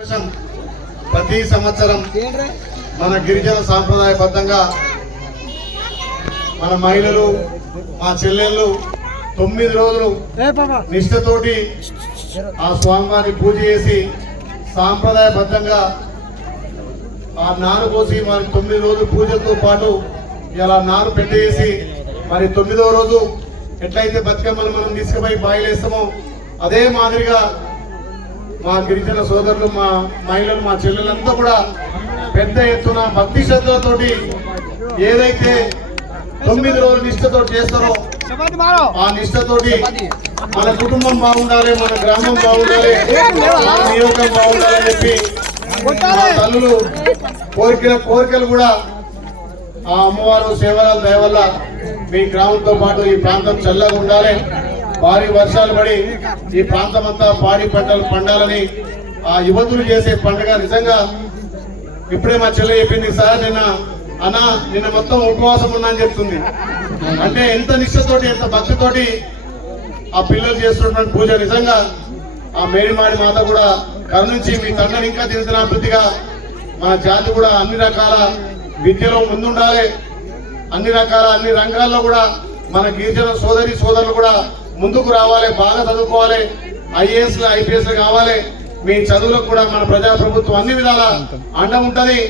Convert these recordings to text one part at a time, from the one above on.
ప్రతి సంవత్సరం మన గిరిజన సాంప్రదాయబద్ధంగా మన మహిళలు మా చెల్లెళ్ళు తొమ్మిది రోజులు నిష్ఠతోటి ఆ స్వామివారిని పూజ చేసి సాంప్రదాయబద్ధంగా ఆ నారు పోసి మరి తొమ్మిది రోజులు పూజతో పాటు ఇలా నారు పెట్టేసి మరి తొమ్మిదో రోజు ఎట్లయితే బతుకమ్మలు మనం తీసుకుపోయి బాయిలేస్తామో అదే మాదిరిగా మా గిరిజన సోదరులు మా మహిళలు మా చెల్లెలంతా కూడా పెద్ద ఎత్తున భక్తి శ్రద్ధలతోటి ఏదైతే తొమ్మిది రోజులు నిష్ఠతో చేస్తారో ఆ నిష్ఠతోటి మన కుటుంబం బాగుండాలి మన గ్రామం బాగుండాలి మన నియోజకం బాగుండాలని చెప్పి మా తల్లులు కోరికల కోరికలు కూడా ఆ అమ్మవారు సేవల దయ వల్ల మీ గ్రామంతో పాటు ఈ ప్రాంతం చల్లగా ఉండాలి. భారీ వర్షాలు పడి ఈ ప్రాంతం అంతా పాడి పంటలు పండాలని ఆ యువతులు చేసే పండుగ నిజంగా ఇప్పుడే మా చెల్లె చెప్పింది సార్ నిన్న అన్న నిన్న మొత్తం ఉపవాసం ఉన్నా అని చెప్తుంది. అంటే ఎంత నిష్ఠతోటి ఎంత భక్తితోటి ఆ పిల్లలు చేస్తున్నటువంటి పూజ నిజంగా ఆ మేడిమాడి మాత కూడా కరుణించి మీ తండ్రిని ఇంకా దినదినాభివృద్ధిగా మన జాతి కూడా అన్ని రకాల విద్యలో ముందుండాలి. అన్ని రకాల అన్ని రంగాల్లో కూడా మన గిరిజన సోదరి సోదరులు కూడా ముందుకు రావాలి బాగా చదువుకోవాలి ఐఏఎస్ ఐపీఎస్ కావాలి. మీ చదువులకు కూడా మన ప్రజాప్రభుత్వం అన్ని విధాల అండ ఉంటది.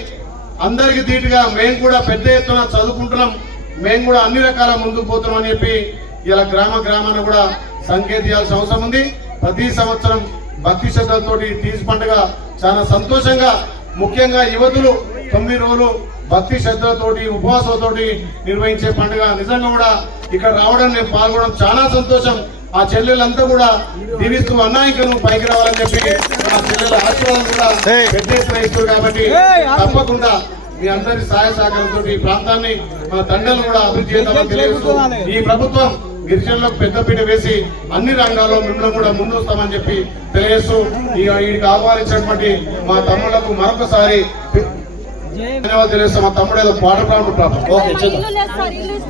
అందరికి ధీటుగా మేము కూడా పెద్ద ఎత్తున చదువుకుంటున్నాం. మేము కూడా అన్ని రకాల ముందుకు పోతున్నాం అని చెప్పి ఇలా గ్రామ గ్రామాన్ని కూడా సంకేతించాల్సిన అవసరం ఉంది. ప్రతి సంవత్సరం భక్తి శ్రద్ధలతోటి తీసి పండుగ చాలా సంతోషంగా ముఖ్యంగా యువతులు తొమ్మిది రోజులు భక్తి శ్రద్ధలతోటి ఉపవాసంతోటి నిర్వహించే పండుగ నిజంగా కూడా ఇక్కడ రావడం నేను పాల్గొనడం చాలా సంతోషం. ఆ చెల్లెలంతా కూడా దీవిస్తూ అన్నా ఇంకా నువ్వు పైకి రావాలని చెప్పి ఆ చెల్లెల ఆశీర్వాదం కూడా పెద్ద ఇస్తారు కాబట్టి తప్పకుండా మీ అందరి సహాయ సహకారంతో ఈ ప్రాంతాన్ని మన తండ్రులు కూడా అభివృద్ధి చేద్దామని తెలియజేస్తూ ఈ ప్రభుత్వం గిరిజనులకు పెద్దపీట వేసి అన్ని రంగాల్లో మిమ్మల్ని కూడా ముందుస్తామని చెప్పి తెలియజేస్తూ ఈ ఆహ్వానించినటువంటి మా తమ్ముళ్ళకు మరొకసారి ధన్యవాదాలు తెలియజేస్తాం మా తమ్ముడు ఏదో పాట పాడుకుంటాం ఓకే చేద్దాం.